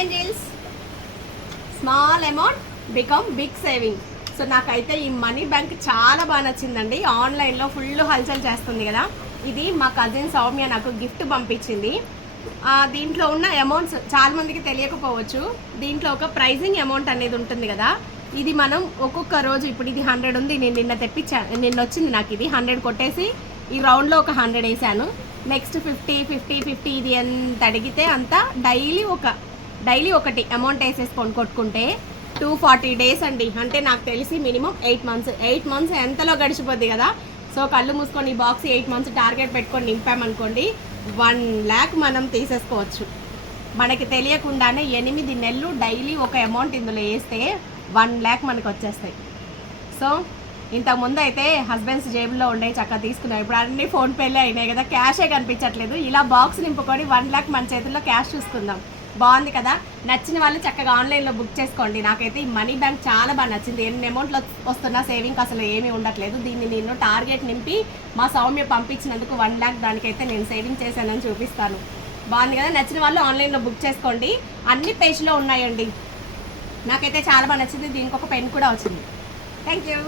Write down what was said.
Angeles small amount become big saving. So నాకైతే ఈ money bank చాలా బాగా నచ్చిందండి. ఆన్లైన్లో ఫుల్ హల్చల్ చేస్తుంది కదా. ఇది మా కజిన్ సౌమ్య నాకు గిఫ్ట్ పంపించింది. దీంట్లో ఉన్న అమౌంట్స్ చాలామందికి తెలియకపోవచ్చు. దీంట్లో ఒక ప్రైజింగ్ అమౌంట్ అనేది ఉంటుంది కదా. ఇది మనం ఒక్కొక్క రోజు, ఇప్పుడు ఇది 100 ఉంది, నేను నిన్న వచ్చింది నాకు. ఇది 100 కొట్టేసి ఈ రౌండ్లో ఒక 100 వేసాను. నెక్స్ట్ 50 50 50 ఇది ఎంత అడిగితే అంత డైలీ ఒకటి అమౌంట్ వేసేసుకొని కొట్టుకుంటే 240 డేస్ అండి. అంటే నాకు తెలిసి మినిమం 8 మంత్స్ ఎంతలో గడిచిపోద్ది కదా. సో కళ్ళు మూసుకొని ఈ బాక్స్ 8 మంత్స్ టార్గెట్ పెట్టుకొని నింపామనుకోండి 1 lakh మనం తీసేసుకోవచ్చు. మనకి తెలియకుండానే 8 నెలలు డైలీ ఒక అమౌంట్ ఇందులో వేస్తే 1 lakh మనకు వచ్చేస్తాయి. సో ఇంతకుముందు అయితే హస్బెండ్స్ జేబులో ఉండే చక్కగా తీసుకున్నాం. ఇప్పుడు అన్ని ఫోన్పేలే అయినాయి కదా, క్యాషే కనిపించట్లేదు. ఇలా బాక్స్ నింపుకొని 1 lakh మన చేతుల్లో క్యాష్ చూసుకుందాం. బాగుంది కదా. నచ్చిన వాళ్ళు చక్కగా ఆన్లైన్లో బుక్ చేసుకోండి. నాకైతే ఈ మనీ బ్యాంక్ చాలా బాగా నచ్చింది. ఎన్ని అమౌంట్లో వస్తున్నా సేవింగ్ అసలు ఏమీ ఉండట్లేదు. దీన్ని నేను టార్గెట్ నింపి మా సౌమ్య పంపించినందుకు 1 lakh దానికైతే నేను సేవింగ్ చేశానని చూపిస్తాను. బాగుంది కదా. నచ్చిన వాళ్ళు ఆన్లైన్లో బుక్ చేసుకోండి. అన్ని పేజ్లో ఉన్నాయండి. నాకైతే చాలా బాగా నచ్చింది. దీనికి ఒక పెన్ కూడా వచ్చింది. Thank you.